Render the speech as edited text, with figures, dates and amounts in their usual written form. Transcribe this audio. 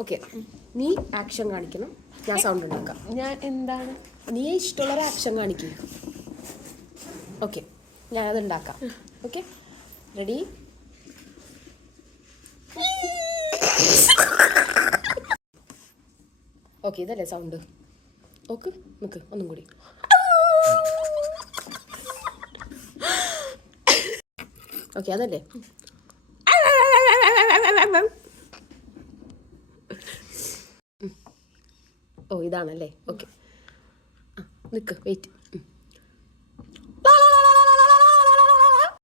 Okay, നീ action കാണിക്കണം, ഞാൻ സൗണ്ട് ഉണ്ടാക്കാം. ഞാൻ എന്താണ്? നീ ഇഷ്ടമുള്ളൊരു ആക്ഷൻ കാണിക്കുക. ഓക്കെ, ഞാനത് ഉണ്ടാക്കാം. Okay, ready? ഓക്കെ, ഇതല്ലേ സൗണ്ട്? ഓക്കെ, നിൽക്ക്, ഒന്നും കൂടി. ഓക്കെ, അതല്ലേ? ഓ, ഇതാണല്ലേ? ഓക്കെ, നിൽക്ക്, വെയിറ്റ്.